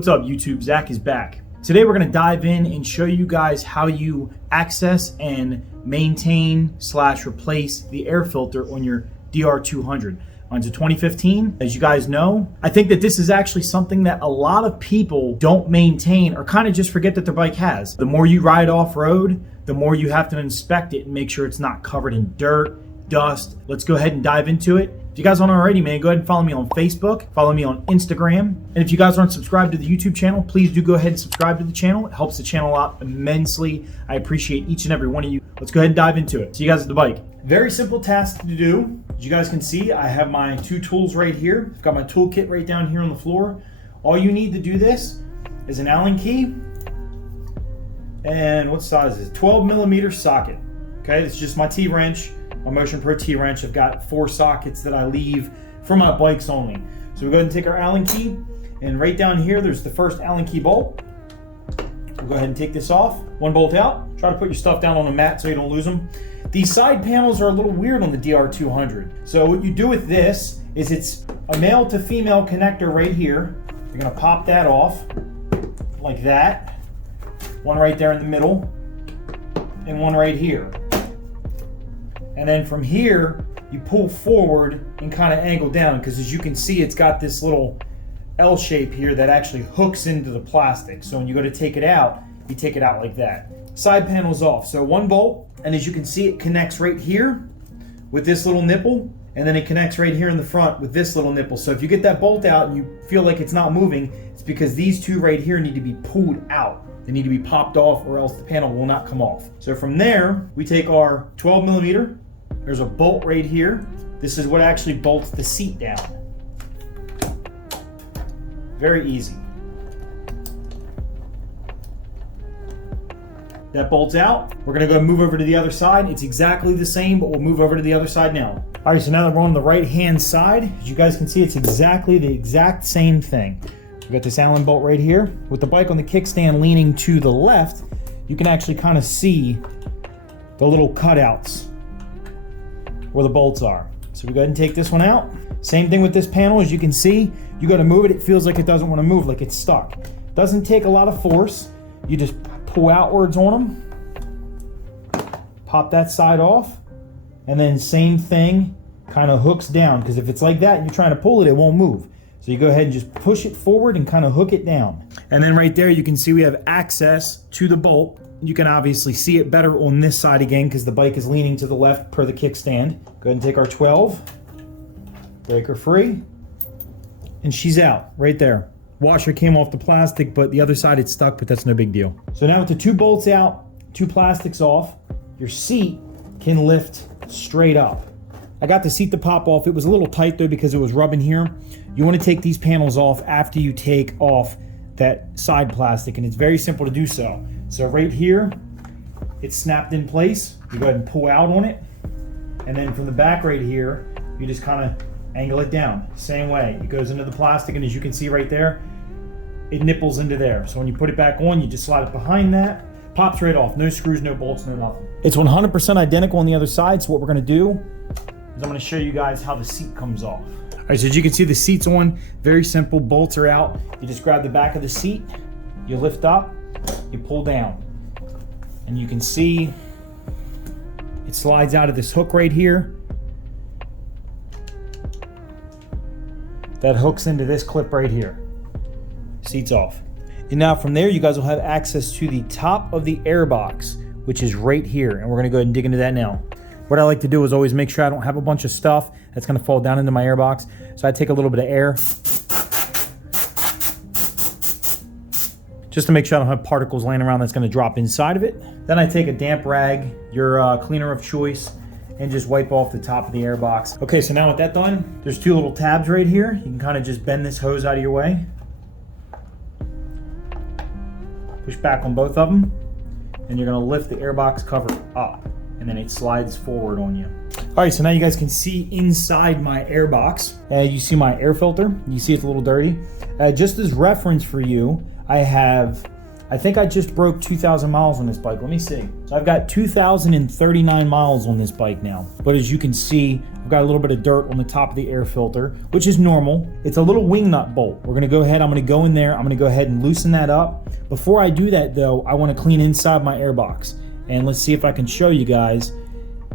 What's up YouTube, Zach is back. Today we're going to dive in and show you guys how you access and maintain / replace the air filter on your DR200. Mine's a 2015, as you guys know. I think that this is actually something that a lot of people don't maintain or kind of just forget that their bike has. The more you ride off-road, the more you have to inspect it and make sure it's not covered in dirt, dust. Let's go ahead and dive into it. If you guys aren't already, man, go ahead and follow me on Facebook, follow me on Instagram. And if you guys aren't subscribed to the YouTube channel, please do go ahead and subscribe to the channel. It helps the channel out immensely. I appreciate each and every one of you. Let's go ahead and dive into it. See you guys at the bike. Very simple task to do. As you guys can see, I have my two tools right here. I've got my toolkit right down here on the floor. All you need to do this is an Allen key. And what size is it? 12mm socket. Okay, it's just my T-wrench. My Motion Pro T-wrench. I've got 4 sockets that I leave for my bikes only. So we go ahead and take our Allen key, and right down here there's the first Allen key bolt. We'll go ahead and take this off. One bolt out. Try to put your stuff down on a mat so you don't lose them. These side panels are a little weird on the DR200. So what you do with this is it's a male to female connector right here. You're gonna pop that off like that. One right there in the middle, and one right here. And then from here, you pull forward and kind of angle down, because as you can see, it's got this little L shape here that actually hooks into the plastic. So when you go to take it out, you take it out like that. Side panel's off. So one bolt, and as you can see, it connects right here with this little nipple, and then it connects right here in the front with this little nipple. So if you get that bolt out and you feel like it's not moving, it's because these two right here need to be pulled out. They need to be popped off, or else the panel will not come off. So from there, we take our 12mm. There's a bolt right here. This is what actually bolts the seat down. Very easy. That bolts out. We're gonna go move over to the other side. It's exactly the same, but we'll move over to the other side now. All right, so now that we're on the right-hand side, as you guys can see, it's exactly the exact same thing. We've got this Allen bolt right here. With the bike on the kickstand leaning to the left, you can actually kind of see the little cutouts where the bolts are. So we go ahead and take this one out. Same thing with this panel. As you can see, you go to move it, it feels like it doesn't want to move, like it's stuck. Doesn't take a lot of force. You just pull outwards on them, pop that side off, and then same thing, kind of hooks down, because if it's like that and you're trying to pull it, it won't move. So you go ahead and just push it forward and kind of hook it down. And then right there, you can see we have access to the bolt. You can obviously see it better on this side again, because the bike is leaning to the left per the kickstand. Go ahead and take our 12, break her free, and she's out right there. Washer came off the plastic, but the other side it's stuck, but that's no big deal. So now with the 2 bolts out, 2 plastics off, your seat can lift straight up. I got the seat to pop off. It was a little tight though because it was rubbing here. You want to take these panels off after you take off that side plastic, and it's very simple to do so. So right here, it's snapped in place. You go ahead and pull out on it. And then from the back right here, you just kind of angle it down. Same way, it goes into the plastic, and as you can see right there, it nipples into there. So when you put it back on, you just slide it behind that, pops right off. No screws, no bolts, no nothing. It's 100% identical on the other side. So what we're gonna do is I'm gonna show you guys how the seat comes off. All right, so as you can see, the seat's on. Very simple, bolts are out. You just grab the back of the seat, you lift up, you pull down, and you can see it slides out of this hook right here. That hooks into this clip right here. Seat's off. And now from there, you guys will have access to the top of the air box, which is right here. And we're gonna go ahead and dig into that now. What I like to do is always make sure I don't have a bunch of stuff that's gonna fall down into my air box. So I take a little bit of air, just to make sure I don't have particles laying around that's gonna drop inside of it. Then I take a damp rag, your cleaner of choice, and just wipe off the top of the air box. Okay, so now with that done, there's 2 little tabs right here. You can kind of just bend this hose out of your way. Push back on both of them, and you're gonna lift the airbox cover up, and then it slides forward on you. All right, so now you guys can see inside my airbox. You see my air filter. You see it's a little dirty. Just as reference for you, I have I think I just broke 2,000 miles on this bike. Let me see. So I've got 2,039 miles on this bike now. But as you can see, I've got a little bit of dirt on the top of the air filter, which is normal. It's a little wing nut bolt. We're gonna go ahead, I'm gonna go in there, I'm gonna go ahead and loosen that up. Before I do that though, I wanna clean inside my air box. And let's see if I can show you guys.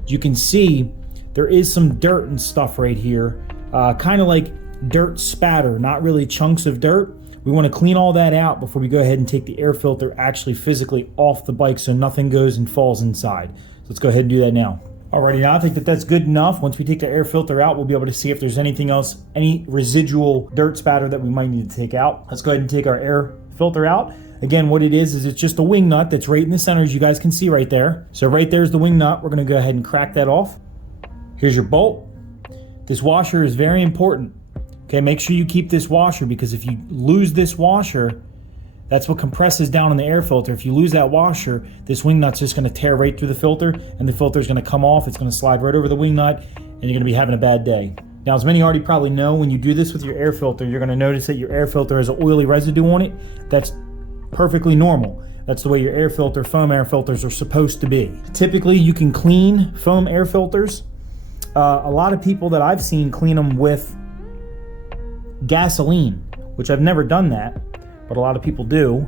You can see there is some dirt and stuff right here, kind of like dirt spatter, not really chunks of dirt. We want to clean all that out before we go ahead and take the air filter actually physically off the bike so nothing goes and falls inside. So let's go ahead and do that now. Alrighty, now I think that that's good enough. Once we take the air filter out, we'll be able to see if there's anything else, any residual dirt spatter that we might need to take out. Let's go ahead and take our air filter out. Again, what it is it's just a wing nut that's right in the center, as you guys can see right there. So right there's the wing nut. We're going to go ahead and crack that off. Here's your bolt. This washer is very important. Okay, make sure you keep this washer, because if you lose this washer, that's what compresses down in the air filter. If you lose that washer, this wing nut's just going to tear right through the filter, and the filter's going to come off. It's going to slide right over the wing nut, and you're going to be having a bad day. Now, as many already probably know, when you do this with your air filter, you're going to notice that your air filter has an oily residue on it. That's perfectly normal. That's the way your air filter, foam air filters are supposed to be. Typically, you can clean foam air filters. A lot of people that I've seen clean them with gasoline, which I've never done that, but a lot of people do.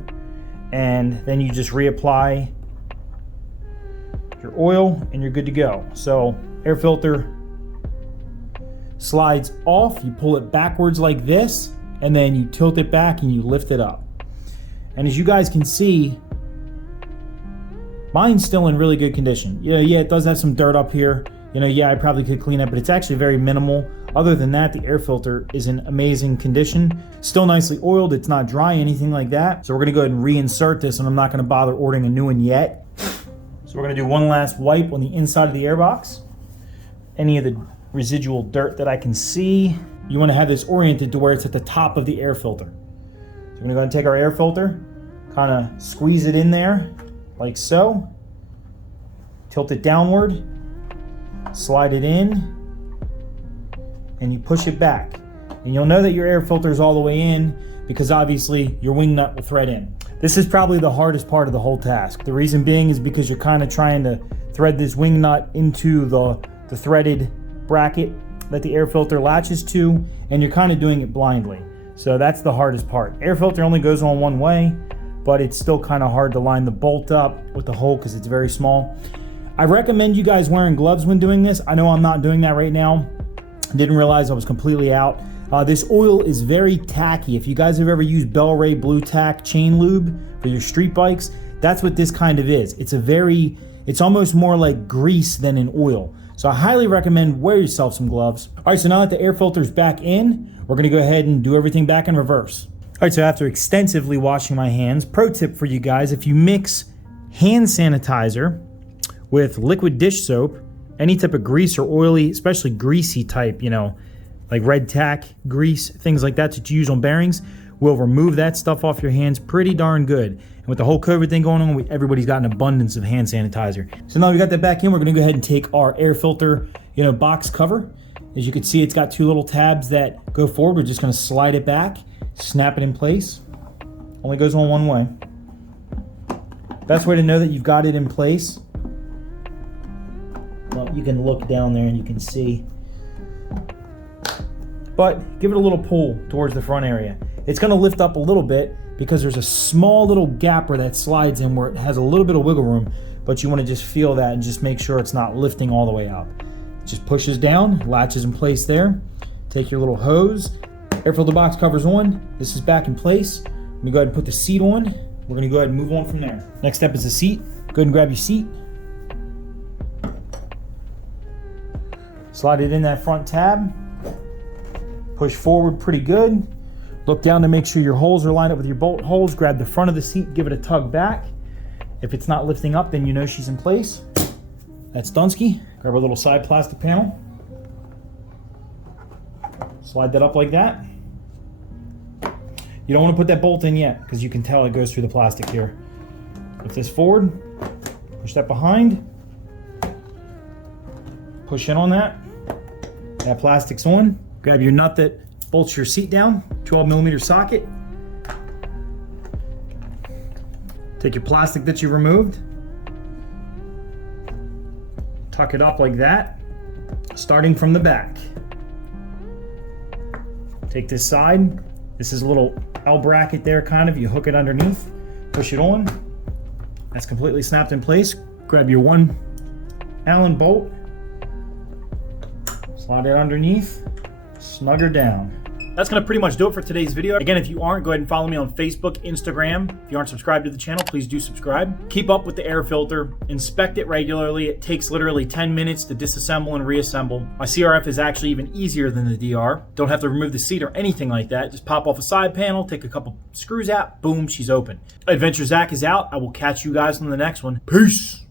And then you just reapply your oil and you're good to go. So air filter slides off, you pull it backwards like this, and then you tilt it back and you lift it up. And as you guys can see, mine's still in really good condition. Yeah, it does have some dirt up here. I probably could clean it, but it's actually very minimal. Other than that, the air filter is in amazing condition. Still nicely oiled. It's not dry, anything like that. So we're gonna go ahead and reinsert this, and I'm not gonna bother ordering a new one yet. So we're gonna do one last wipe on the inside of the airbox. Any of the residual dirt that I can see. You wanna have this oriented to where it's at the top of the air filter. So we're gonna go ahead and take our air filter, kinda squeeze it in there, like so. Tilt it downward, slide it in, and you push it back. And you'll know that your air filter is all the way in because obviously your wing nut will thread in. This is probably the hardest part of the whole task. The reason being is because you're kind of trying to thread this wing nut into the threaded bracket that the air filter latches to, and you're kind of doing it blindly. So that's the hardest part. Air filter only goes on one way, but it's still kind of hard to line the bolt up with the hole because it's very small. I recommend you guys wearing gloves when doing this. I know I'm not doing that right now. Didn't realize I was completely out. This oil is very tacky. If you guys have ever used Bel-Ray Blue Tack chain lube for your street bikes, that's what this kind of is. It's almost more like grease than an oil. So I highly recommend wear yourself some gloves. All right, so now that the air filter's back in, we're gonna go ahead and do everything back in reverse. All right, so after extensively washing my hands, pro tip for you guys, if you mix hand sanitizer with liquid dish soap, any type of grease or oily, especially greasy type, like red tack, grease, things like that you use on bearings, will remove that stuff off your hands pretty darn good. And with the whole COVID thing going on, everybody's got an abundance of hand sanitizer. So now we got that back in, we're gonna go ahead and take our air filter, box cover. As you can see, it's got two little tabs that go forward. We're just gonna slide it back, snap it in place. Only goes on one way. Best way to know that you've got it in place, well, you can look down there and you can see. But give it a little pull towards the front area. It's gonna lift up a little bit because there's a small little gap where that slides in where it has a little bit of wiggle room, but you wanna just feel that and just make sure it's not lifting all the way up. It just pushes down, latches in place there. Take your little hose, air filter box cover's on. This is back in place. Let me go ahead and put the seat on. We're gonna go ahead and move on from there. Next step is the seat. Go ahead and grab your seat. Slide it in that front tab. Push forward pretty good. Look down to make sure your holes are lined up with your bolt holes. Grab the front of the seat, give it a tug back. If it's not lifting up, then you know she's in place. That's Dunsky. Grab our little side plastic panel. Slide that up like that. You don't want to put that bolt in yet because you can tell it goes through the plastic here. Lift this forward, push that behind, push in on that. That plastic's on. Grab your nut that bolts your seat down, 12mm socket. Take your plastic that you removed, tuck it up like that, starting from the back. Take this side. This is a little L bracket there, kind of. You hook it underneath, push it on. That's completely snapped in place. Grab your 1 Allen bolt, slide it underneath, snug her down. That's gonna pretty much do it for today's video. Again, if you aren't, go ahead and follow me on Facebook, Instagram. If you aren't subscribed to the channel, please do subscribe. Keep up with the air filter, inspect it regularly. It takes literally 10 minutes to disassemble and reassemble. My CRF is actually even easier than the DR. Don't have to remove the seat or anything like that. Just pop off a side panel, take a couple screws out, boom, she's open. Adventure Zach is out. I will catch you guys on the next one. Peace.